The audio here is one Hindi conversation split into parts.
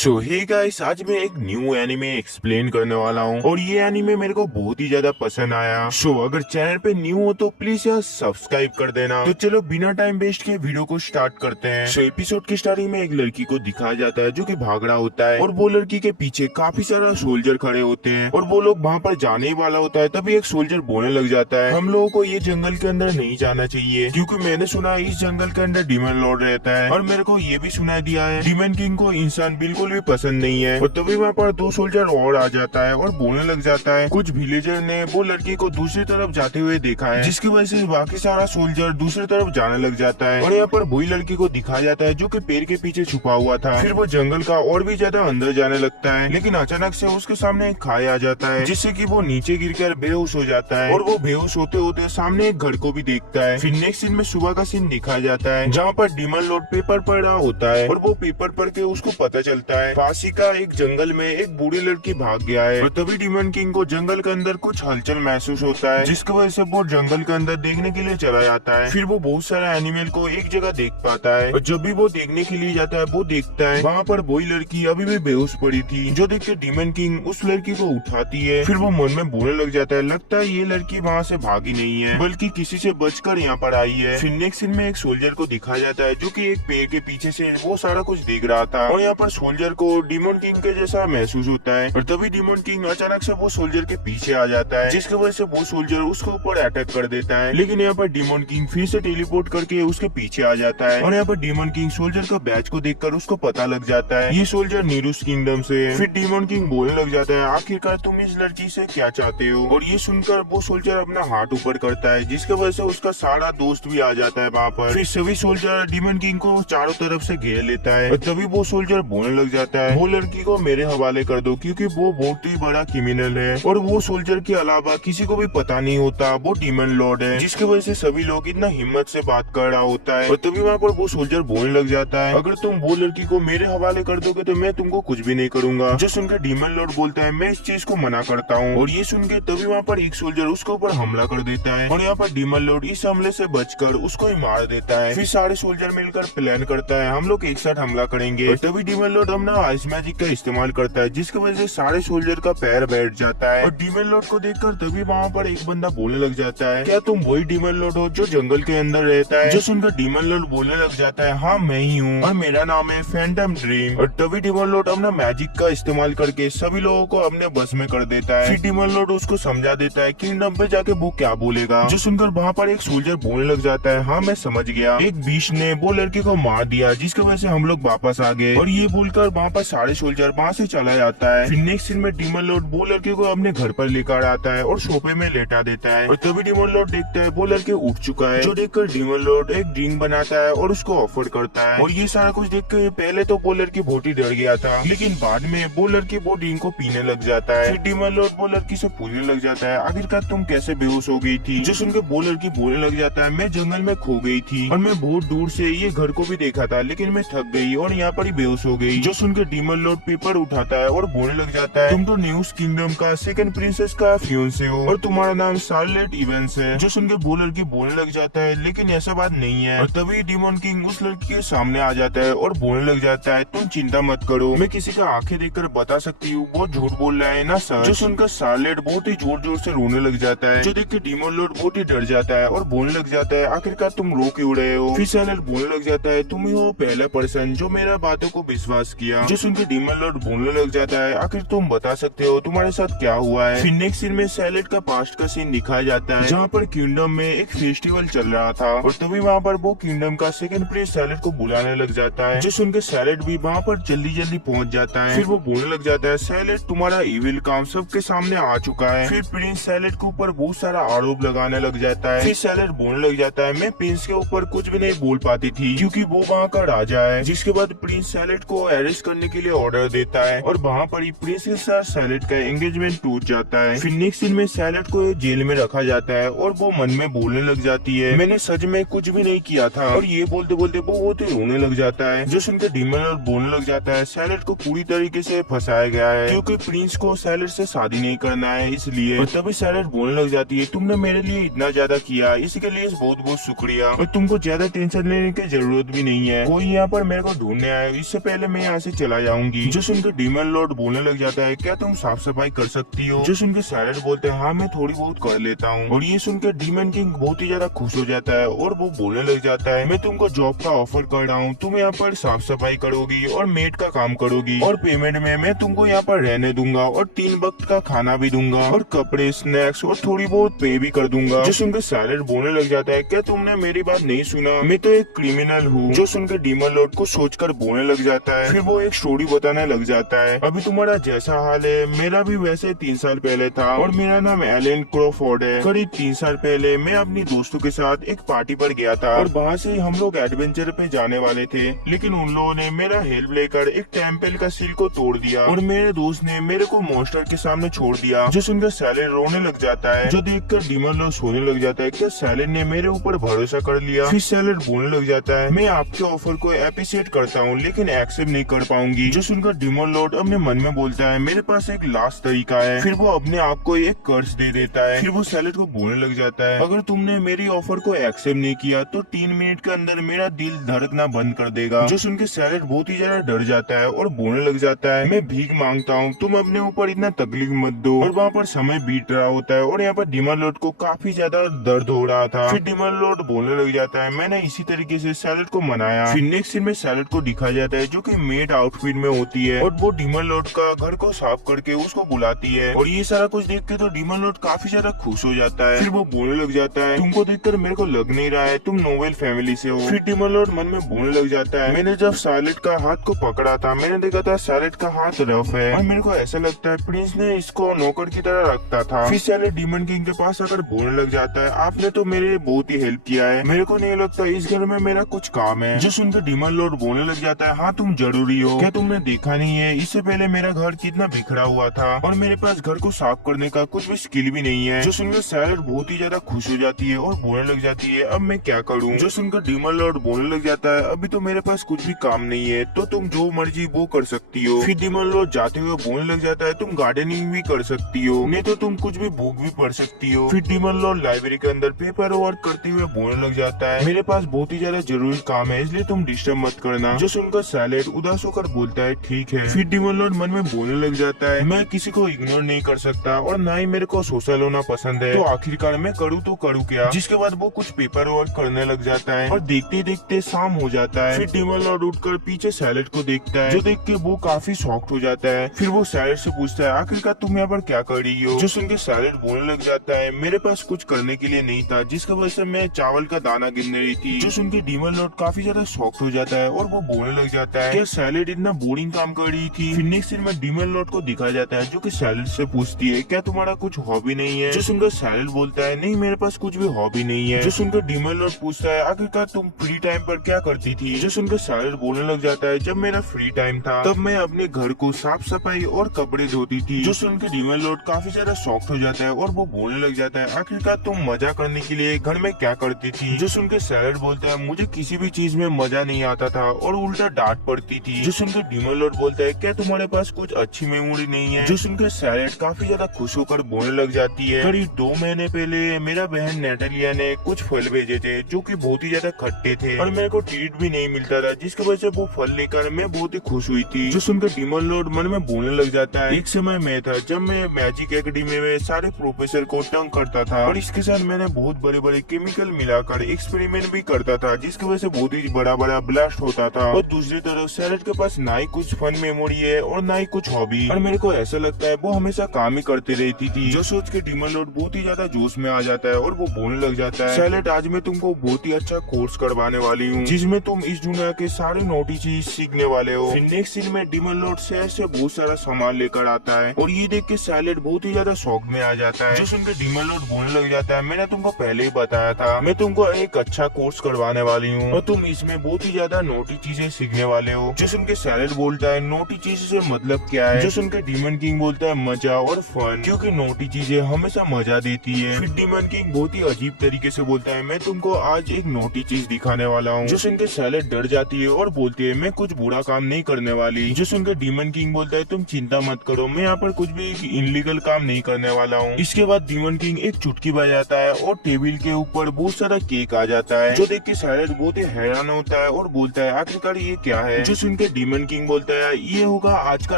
सो हे गाइस, आज मैं एक न्यू एनिमे एक्सप्लेन करने वाला हूँ और ये एनिमे मेरे को बहुत ही ज्यादा पसंद आया। सो अगर चैनल पे न्यू हो तो प्लीज यार सब्सक्राइब कर देना। तो चलो बिना टाइम वेस्ट के वीडियो को स्टार्ट करते हैं। सो एपिसोड की स्टार्टिंग में एक लड़की को दिखाया जाता है जो कि भाग रहा होता है और वो लड़की के पीछे काफी सारा सोल्जर खड़े होते हैं और वो लोग वहाँ पर जाने ही वाला होता है। तभी एक सोल्जर बोलने लग जाता है, हम लोगों को ये जंगल के अंदर नहीं जाना चाहिए क्योंकि मैंने सुना है इस जंगल के अंदर डीमन लॉर्ड रहता है और मेरे को ये भी सुनाई दिया है डीमन किंग को इंसान बिल्कुल भी पसंद नहीं है। और तभी वहाँ पर दो सोल्जर और आ जाता है और बोलने लग जाता है, कुछ विलेजर ने वो लड़की को दूसरी तरफ जाते हुए देखा है जिसकी वजह से बाकी सारा सोल्जर दूसरी तरफ जाने लग जाता है और यहाँ पर वही लड़की को दिखाया जाता है जो कि पेड़ के पीछे छुपा हुआ था। फिर वो जंगल का और भी ज्यादा अंदर जाने लगता है, लेकिन अचानक से उसके सामने एक खाई आ जाता है जिससे कि वो नीचे गिरकर बेहोश हो जाता है और वो बेहोश होते होते सामने एक घर को भी देखता है। फिर नेक्स्ट सीन में सुबह का सीन दिखाया जाता है जहाँ पर डीमन लॉर्ड पेपर पढ़ रहा होता है और वो पेपर पढ़ के उसको पता चलता है फांसी का एक जंगल में एक बूढ़ी लड़की भाग गया है और तभी डीमन किंग को जंगल के अंदर कुछ हलचल महसूस होता है जिसकी वजह से वो जंगल के अंदर देखने के लिए चला जाता है। फिर वो बहुत सारा एनिमल को एक जगह देख पाता है और जब भी वो देखने के लिए जाता है वो देखता है वहाँ पर वही लड़की अभी भी बेहोश पड़ी थी, जो देख के डीमन किंग उस लड़की को उठाती है। फिर वो मन में बोलने लग जाता है, लगता है ये लड़की वहाँ से भागी नहीं है बल्कि किसी से बचकर यहाँ पर आई है। फिर नेक्स्ट सीन में एक सोल्जर को दिखाया जाता है जो कि एक पेड़ के पीछे से वो सारा कुछ देख रहा था और यहाँ पर सोल्जर को डीमन किंग के जैसा महसूस होता है और तभी डीमन किंग अचानक से वो सोल्जर के पीछे आ जाता है जिसकी वजह से वो सोल्जर उसके ऊपर अटैक कर देता है। लेकिन यहाँ पर डीमन किंग फिर से टेलीपोर्ट करके उसके पीछे आ जाता है और यहाँ पर डीमन किंग सोल्जर का बैच को देखकर उसको पता लग जाता है ये सोल्जर नीरुस किंगडम से है। फिर डीमन किंग बोलने लग जाता है, आखिरकार तुम इस लड़की से क्या चाहते हो? और ये सुनकर वो सोल्जर अपना हाथ ऊपर करता है जिसकी वजह से उसका सारा दोस्त भी आ जाता है वहाँ पर। फिर सभी सोल्जर डीमन किंग को चारों तरफ से घेर लेता है और तभी वो सोल्जर बोलने लग जाता है, वो लड़की को मेरे हवाले कर दो क्योंकि वो बहुत ही बड़ा क्रिमिनल है और वो सोल्जर के अलावा किसी को भी पता नहीं होता वो डीमन लॉर्ड है, जिसकी वजह से सभी लोग इतना हिम्मत से बात कर रहा होता है। और तभी वहाँ पर वो सोल्जर बोलने लग जाता है, अगर तुम वो लड़की को मेरे हवाले कर दोगे तो मैं तुमको कुछ भी नहीं करूंगा। जो सुनकर डीमन लॉर्ड बोलता है, मैं इस चीज को मना करता हूँ। और ये सुन के तभी वहाँ पर एक सोल्जर उसके ऊपर हमला कर देता है और यहाँ पर डीमन लॉर्ड इस हमले से बचकर उसको ही मार देता है। फिर सारे सोल्जर मिलकर प्लान करता है, हम लोग एक साथ हमला करेंगे। और तभी डीमन लॉर्ड अपना आइस मैजिक का इस्तेमाल करता है जिसकी वजह से सारे सोल्जर का पैर बैठ जाता है। और डीमन लॉर्ड को देखकर तभी वहाँ पर एक बंदा बोलने लग जाता है, क्या तुम वही डीमन लॉर्ड हो जो जंगल के अंदर रहता है? जो सुनकर डीमन लॉर्ड बोलने लग जाता है, हाँ मैं ही हूँ और मेरा नाम है फैंटम ड्रीम। और तभी डीमन लॉर्ड अपना मैजिक का इस्तेमाल करके सभी लोगों को अपने बस में कर देता है। फिर डीमन लॉर्ड उसको समझा देता है किंगडम पे जाके वो क्या बोलेगा। जो सुनकर वहाँ पर एक सोल्जर बोलने लग जाता है, हाँ मैं समझ गया, एक बीच ने वो लड़की को मार दिया जिसकी वजह से हम लोग वापस आ गए। और ये बोलकर वहाँ पर सारे सोल्जर वहाँ से चला जाता है। फिर नेक्स्ट सीन में डीमन लॉर्ड वो लड़के को अपने घर पर लेकर आता है और सोफे में लेटा देता है। और तभी डीमन लॉर्ड देखता है वो लड़के उठ चुका है, जो देखकर डीमन लॉर्ड एक ड्रिंक बनाता है और उसको ऑफर करता है। और ये सारा कुछ देखकर पहले तो वो लड़की बहुत ही डर गया था, लेकिन बाद में वो लड़की वो ड्रिंक को पीने लग जाता है। फिर डीमन लॉर्ड वो लड़की से पूछने लग जाता है, आखिरकार तुम कैसे बेहोश हो गई थी? जो सुनकर वो लड़की बोलने लग जाता है, मैं जंगल में खो गई थी और मैं बहुत दूर से ये घर को भी देखा था, लेकिन मैं थक गई और यहाँ पर ही बेहोश हो गई। जो सुनकर डीमन लॉर्ड पेपर उठाता है और बोलने लग जाता है, तुम तो न्यूज़ किंगडम का सेकंड प्रिंसेस का फियांसे हो और तुम्हारा नाम शार्लेट इवेंस है। जो सुनकर वो लड़की बोलने लग जाता है, लेकिन ऐसा बात नहीं है। और तभी डीमन किंग उस लड़की के सामने आ जाता है और बोलने लग जाता है, तुम चिंता मत करो, मैं किसी का आंखें देखकर बता सकती हूँ वो झूठ बोल रहा है ना सर। जो सुनकर शार्लेट बहुत ही जोर जोर से रोने लग जाता है, जो देख के डीमन लॉर्ड बहुत ही डर जाता है और बोलने लग जाता है, आखिरकार तुम रो क्यों रहे हो? फिर शार्लेट बोलने लग जाता है, तुम ही हो पहला पर्सन जो मेरा बातों को विश्वास किया। जो सुनकर डीमन लॉर्ड बोलने लग जाता है, आखिर तुम बता सकते हो तुम्हारे साथ क्या हुआ है? फिर नेक्स्ट सीन में शार्लेट का पास्ट का सीन दिखाया जाता है जहाँ पर किंगडम में एक फेस्टिवल चल रहा था और तभी वहाँ पर वो किंगडम का सेकंड प्रिंस शार्लेट को बुलाने लग जाता है। जो सुनकर शार्लेट भी वहाँ पर जल्दी जल्दी पहुँच जाता है। फिर वो बोलने लग जाता है, शार्लेट तुम्हारा इविल काम सबके सामने आ चुका है। फिर प्रिंस शार्लेट के ऊपर बहुत सारा आरोप लगाने लग जाता है। फिर शार्लेट बोलने लग जाता है, मैं प्रिंस के ऊपर कुछ भी नहीं बोल पाती थी क्योंकि वो वहाँ का राजा है। जिसके बाद प्रिंस शार्लेट को अरेस्ट करने के लिए ऑर्डर देता है और वहाँ पर ही प्रिंस के साथ शार्लेट का एंगेजमेंट टूट जाता है। फिर नेक्स्ट सीन में शार्लेट को जेल में रखा जाता है और वो मन में बोलने लग जाती है, मैंने सच में कुछ भी नहीं किया था। और ये बोलते बोलते वो बहुत ही रोने लग जाता है। जो सुनकर डीमन लॉर्ड बोलने लग जाता है, शार्लेट को पूरी तरीके से फंसाया गया है क्योंकि प्रिंस को शार्लेट से शादी नहीं करना है इसलिए। और तभी शार्लेट बोलने लग जाती है, तुमने मेरे लिए इतना ज्यादा किया इसके लिए बहुत बहुत शुक्रिया और तुमको ज्यादा टेंशन लेने की जरूरत भी नहीं है। कोई यहाँ पर मेरे को ढूंढने आया, इससे पहले मैं यहाँ से से चला जाऊंगी। जो सुनकर डीमन लॉर्ड बोलने लग जाता है क्या तुम साफ सफाई कर सकती हो? जो सुनकर सैलेड बोलते हैं हाँ मैं थोड़ी बहुत कर लेता हूँ। और ये सुनकर डीमन किंग बहुत ही ज्यादा खुश हो जाता है और वो बोलने लग जाता है मैं तुमको जॉब का ऑफर कर रहा हूँ, तुम यहाँ पर साफ सफाई करोगी और मेड का काम करोगी और पेमेंट में मैं तुमको यहाँ पर रहने दूंगा और 3 वक्त का खाना भी दूंगा और कपड़े, स्नैक्स और थोड़ी बहुत पे भी कर दूंगा। जो सुनकर सैलेड बोलने लग जाता है क्या तुमने मेरी बात नहीं सुना, मैं तो एक क्रिमिनल हूँ। जो सुनकर डीमन लॉर्ड को सोचकर बोलने लग जाता है। फिर वो एक स्टोरी बताने लग जाता है अभी तुम्हारा जैसा हाल है मेरा भी वैसे 3 साल पहले था और मेरा नाम एलन क्रॉफोर्ड है। करीब 3 साल पहले मैं अपनी दोस्तों के साथ एक पार्टी पर गया था और वहाँ से हम लोग एडवेंचर पे जाने वाले थे, लेकिन उन लोगों ने मेरा हेल्प लेकर एक टेम्पल का सील को तोड़ दिया और मेरे दोस्त ने मेरे को मॉन्स्टर के सामने छोड़ दिया। जो सुनकर सैलेड रोने लग जाता है। जो देखकर डीमन लॉर्ड सोने लग जाता है क्या सैलेड ने मेरे ऊपर भरोसा कर लिया। फिर सैलेड बोलने लग जाता है मैं आपके ऑफर को अप्रिशिएट करता हूँ लेकिन एक्सेप्ट नहीं कर पाऊंगी। जो सुनकर डीमन लॉर्ड अपने मन में बोलता है मेरे पास एक लास्ट तरीका है। फिर वो अपने आप को एक कर्ज दे देता है। फिर वो सैलेड को बोलने लग जाता है अगर तुमने मेरी ऑफर को एक्सेप्ट नहीं किया तो 3 मिनट के अंदर मेरा दिल धड़कना बंद कर देगा। जो सुनकर सैलेड बहुत ही ज्यादा डर जाता है और बोलने लग जाता है मैं भीख मांगता हूँ, तुम अपने ऊपर इतना तकलीफ मत दो। और वहाँ पर समय बीत रहा होता है और यहाँ पर डीमन लॉर्ड को काफी ज्यादा दर्द हो रहा था। फिर डीमन लॉर्ड बोलने लग जाता है मैंने इसी तरीके से सैलेड को मनाया। फिर नेक्स्ट सीन में सैलेड को दिखाया जाता है जो कि मेड आउटफिट में होती है और वो डीमन लॉर्ड का घर को साफ करके उसको बुलाती है और ये सारा कुछ देख के तो डीमन लॉर्ड काफी ज्यादा खुश हो जाता है। फिर वो बोलने लग जाता है तुमको देखकर मेरे को लग नहीं रहा है तुम नोबेल फैमिली से हो। फिर डीमन लॉर्ड मन में बोलने लग जाता है मैंने जब सैलेड का हाथ को पकड़ा था मैंने देखा था सैलेड का हाथ रफ है और मेरे को ऐसा लगता है प्रिंस ने इसको नौकर की तरह रखता था। फिर सैलेड डीमन किंग के पास आकर बोलने लग जाता है आपने तो मेरे बहुत ही हेल्प किया है, मेरे को नहीं लगता इस घर में मेरा कुछ काम है। जो सुनकर डीमन लॉर्ड बोलने लग जाता है हाँ तुम जरूरी हो, क्या तुमने देखा नहीं है इससे पहले मेरा घर कितना बिखरा हुआ था और मेरे पास घर को साफ करने का कुछ भी स्किल भी नहीं है। जो सुनकर सैलेड बहुत ही ज्यादा खुश हो जाती है और बोलने लग जाती है अब मैं क्या करूँ। जो सुनकर डीमन लॉर्ड बोलने लग जाता है अभी तो मेरे पास कुछ भी काम नहीं है तो तुम जो मर्जी वो कर सकती हो। फिर डीमन लॉर्ड जाते हुए बोलने लग जाता है तुम गार्डनिंग भी कर सकती हो, नहीं तो तुम कुछ भी बुक भी पढ़ सकती हो। फिर डीमन लॉर्ड लाइब्रेरी के अंदर पेपर वर्क करते हुए बोलने लग जाता है मेरे पास बहुत ही ज्यादा जरूरी काम है इसलिए तुम डिस्टर्ब मत करना। जो सुनकर सैलेड उदास होकर बोलता है ठीक है। फिर डीमन लॉर्ड मन में बोलने लग जाता है मैं किसी को इग्नोर नहीं कर सकता और ना ही मेरे को सोशल होना पसंद है तो आखिरकार मैं करूँ तो करूँ क्या। जिसके बाद वो कुछ पेपर वर्क करने लग जाता है और देखते देखते शाम हो जाता है। फिर डीमन लॉर्ड उठकर पीछे सैलेड को देखता है जो देख के वो काफी शॉक्ड हो जाता है। फिर वो सैलेड से पूछता है आखिरकार तुम यहाँ पर क्या कर रही हो। जो सुनकर सैलेड बोलने लग जाता है मेरे पास कुछ करने के लिए नहीं था जिसकी वजह से मैं चावल का दाना गिनने रही थी। जो सुनकर डीमन लॉर्ड काफी ज्यादा शॉक्ड हो जाता है और वो बोलने लग जाता है क्या सैलेड इतना बोरिंग काम कर रही थी। फिर नेक्स्ट सीन में डीमन लॉर्ड को दिखाया जाता है जो कि सैलेड से पूछती है क्या तुम्हारा कुछ हॉबी नहीं है। जो सुनकर सैलेड बोलता है नहीं मेरे पास कुछ भी हॉबी नहीं है। जो सुनकर डीमन लॉर्ड पूछता है आखिरकार तुम फ्री टाइम पर क्या करती थी। जो सुनकर सैलेड बोलने लग जाता है जब मेरा फ्री टाइम था तब मैं अपने घर को साफ सफाई और कपड़े धोती थी। जो सुनकर डीमन लॉर्ड काफी ज्यादा शॉक्ड हो जाता है और वो बोलने लग जाता है आखिरकार तुम मजा करने के लिए घर में क्या करती थी। जो सुनकर सैलेड बोलता है मुझे किसी भी चीज में मजा नहीं आता था और उल्टा डांट पड़ती थी। जो सुनकर डीमन लॉर्ड बोलता है क्या तुम्हारे पास कुछ अच्छी मेमोरी नहीं है। जो सुनकर सैलेड काफी ज्यादा खुश होकर बोलने लग जाती है करीब 2 महीने पहले मेरा बहन नेटलिया ने कुछ फल भेजे थे जो कि बहुत ही ज्यादा खट्टे थे और मेरे को ट्रीट भी नहीं मिलता था जिसकी वजह से वो फल लेकर मैं बहुत ही खुश हुई थी। जो सुनकर डीमन लॉर्ड मन में बोलने लग जाता है एक समय मैं था जब मैं मैजिक एकेडमी में सारे प्रोफेसर को तंग करता था और इसके साथ मैंने बहुत बड़े बड़े केमिकल मिलाकर एक्सपेरिमेंट भी करता था जिसकी वजह से बहुत ही बड़ा बड़ा ब्लास्ट होता था। और दूसरी तरफ सैलेड के पास ना ही कुछ फन मेमोरी है और ना ही कुछ हॉबी और मेरे को ऐसा लगता है वो हमेशा काम ही करती रहती थी। जो सोच के डीमन लॉर्ड बहुत ही ज्यादा जोश में आ जाता है और वो बोलने लग जाता है सैलेड आज मैं तुमको बहुत ही अच्छा कोर्स करवाने वाली हूँ जिसमें तुम इस दुनिया के सारे नोटी चीज सीखने वाले हो। फिर नेक्स्ट सीन में डीमन लॉर्ड शहर से बहुत सारा सामान लेकर आता है और ये देख के सैलेड बहुत ही ज्यादा शौक में आ जाता है। जो सुनकर डीमन लॉर्ड बोलने लग जाता है मैंने तुमको पहले ही बताया था मैं तुमको एक अच्छा कोर्स करवाने वाली हूँ और तुम इसमें बहुत ही ज्यादा नोटी चीजें सीखने वाले हो। जो सुनकर सैलेड बोलता है नोटी चीज से मतलब क्या है। जो सुनकर डीमन किंग बोलता है मजा और फन क्योंकि नोटी चीजें हमेशा मजा देती है। फिर डीमन किंग बहुत ही अजीब तरीके से बोलता है मैं तुमको आज एक नोटी चीज दिखाने वाला हूँ। जो सुनकर सैलेड डर जाती है और बोलती है मैं कुछ बुरा काम नहीं करने वाली। जो सुनकर डीमन किंग बोलता है तुम चिंता मत करो मैं यहाँ पर कुछ भी इनलीगल काम नहीं करने वाला हूँ। इसके बाद डीमन किंग एक चुटकी बजाता है और टेबल के ऊपर बहुत सारा केक आ जाता है जो देख के सैलेड बहुत ही हैरान होता है और बोलता है आखिरकार ये क्या है। जो सुनकर डीमन किंग बोलता है ये होगा आज का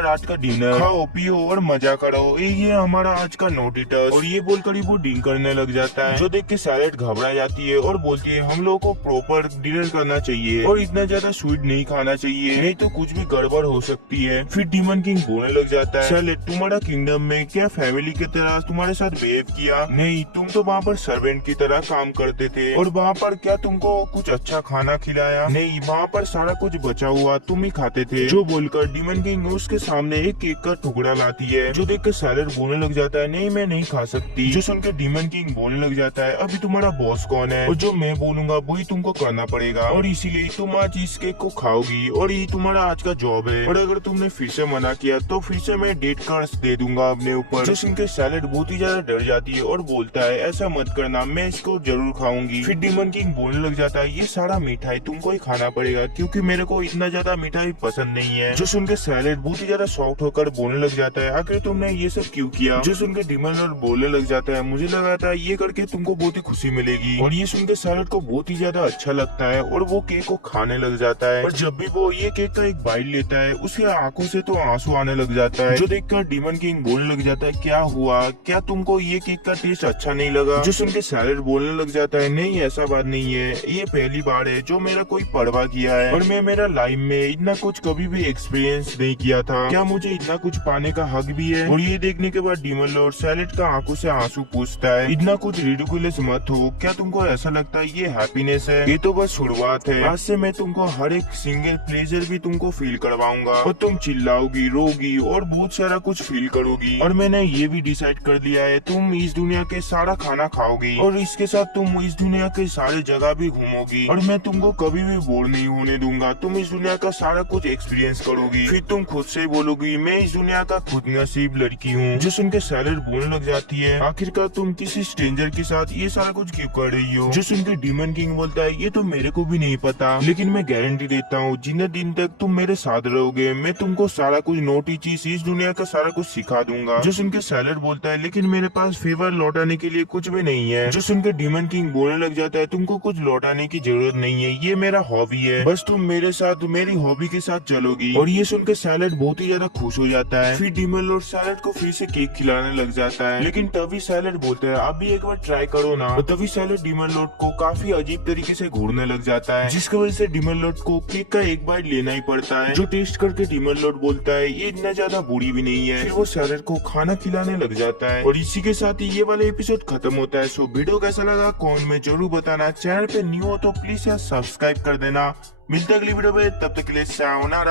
रात का डिनर, खाओ पियो और मजा करो, ये हमारा आज का नोटी टास्क। और ये बोलकर ही वो डील करने लग जाता है, जो देख के सैलेड घबरा जाती है और बोलती है हम लोगों को प्रॉपर डिनर करना चाहिए और इतना ज्यादा स्वीट नहीं खाना चाहिए, नहीं तो कुछ भी गड़बड़ हो सकती है। फिर डीमन किंग बोलने लग जाता है सैलेड तुम्हारा किंगडम में क्या फैमिली की तरह तुम्हारे साथ बिहेव किया? नहीं, तुम तो वहाँ पर सर्वेंट की तरह काम करते थे। और वहाँ पर क्या तुमको कुछ अच्छा खाना खिलाया? नहीं, वहाँ पर सारा कुछ बचा हुआ तुम ही खाते थे। जो बोलकर डीमन किंग उसके सामने एक केक का टुकड़ा लाती है, जो देख कर सैलेड बोलने लग जाता है नहीं मैं नहीं खा सकती। जो सुनकर डीमन किंग बोलने लग जाता है अभी तुम्हारा बॉस कौन है और जो मैं बोलूंगा वही तुमको करना पड़ेगा और इसीलिए तुम आज इस केक को खाओगी और ये तुम्हारा आज का जॉब है। और अगर तुमने फिर से मना किया तो फिर से मैं डेट कार्ड्स दे दूंगा अपने ऊपर। जो सुनकर सैलेड बहुत ही ज्यादा डर जाती है और बोलता है ऐसा मत करना, मैं इसको जरूर खाऊंगी। फिर डीमन किंग बोलने लग जाता है ये सारा मिठाई तुमको ही खाना पड़ेगा क्योंकि मेरे को इतना ज्यादा मिठाई पसंद नहीं है। जो सुनकर सैलेड बहुत ही ज्यादा शॉक्ड होकर बोलने लग जाता है आखिर तुमने ये सब क्यों किया? जो सुनकर डीमन लॉर्ड बोलने लग जाता है मुझे लगा था ये करके तुमको बहुत ही खुशी मिलेगी। और ये सुनकर सैलेड को बहुत ही ज्यादा अच्छा लगता है और वो केक को खाने लग जाता है। और जब भी वो ये केक का एक बाइट लेता है उसकी आंखों से तो आंसू आने लग जाता है। जो देखकर डीमन किंग बोलने लग जाता है क्या हुआ, क्या तुमको ये केक का टेस्ट अच्छा नहीं लगा? जो सुनकर सैलेड बोलने लग जाता है नहीं ऐसा बात नहीं है, ये पहली बार है जो मेरा कोई परवाह किया है और मैं मेरा लाइफ में इतना कुछ कभी भी एक्सपीरियंस नहीं किया था, क्या मुझे इतना कुछ पाने का हक भी है? और ये देखने के बाद डीमन लॉर्ड सैलेड का आंखों से आंसू पूछता है इतना कुछ रिडिकुलस मत हो, क्या तुमको ऐसा लगता है ये हैप्पीनेस है? ये तो बस शुरुआत है, आज से मैं तुमको हर एक सिंगल प्लेजर भी तुमको फील करवाऊंगा और तुम चिल्लाओगी, रोगी और बहुत सारा कुछ फील करोगी। और मैंने ये भी डिसाइड कर लिया है तुम इस दुनिया के सारा खाना खाओगी और इसके साथ तुम इस दुनिया के सारे जगह भी घूमोगी और मैं तुमको कभी भी बोर नहीं होने दूंगा, तुम इस दुनिया का सारा कुछ एक्सपीरियंस करोगी। फिर तुम खुद से बोलोगी मैं इस दुनिया का खुदनसीब लड़की हूँ। जो सुनकर सैलेड बोलने लग जाती है आखिरकार तुम किसी स्ट्रेंजर के साथ ये सारा कुछ क्यों कर रही हो? जो सुनकर डीमन किंग बोलता है ये तो मेरे को भी नहीं पता, लेकिन मैं गारंटी देता हूँ जितने दिन तक तुम मेरे साथ रहोगे मैं तुमको सारा कुछ नोटी चीज इस दुनिया का सारा कुछ सिखा दूंगा। जो सुनकर सैलेड बोलता है लेकिन मेरे पास फेवर लौटाने के लिए कुछ भी नहीं है। जो सुनकर डीमन किंग बोलने लग जाता है तुमको कुछ लौटाने की जरूरत नहीं है, ये मेरा हॉबी है, बस तुम मेरे साथ मेरी हॉबी के साथ चलोगी। और ये सुनकर सैलेड बहुत ही ज्यादा खुश हो जाता है। फिर डीमन लॉर्ड सैलेड को फिर से केक खिलाने लग जाता है, लेकिन तभी सैलेड बोलता है आप भी एक बार ट्राई करो ना। और तभी सैलेड डीमन लॉर्ड को काफी अजीब तरीके से घूरने लग जाता है, जिसकी वजह से डीमन लॉर्ड को केक का एक बाइट लेना ही पड़ता है। जो टेस्ट करके डीमन लॉर्ड बोलता है ये इतना ज्यादा बुरी भी नहीं है। फिर वो सैलेड को खाना खिलाने लग जाता है और इसी के साथ ही ये वाला एपिसोड खत्म होता है। सो वीडियो कैसा लगा कमेंट में जरूर बताना, चैनल पे न्यू हो तो प्लीज यार सब्सक्राइब कर देना। मिलते अगली वीडियो में, तब तक के लिए सायोनारा।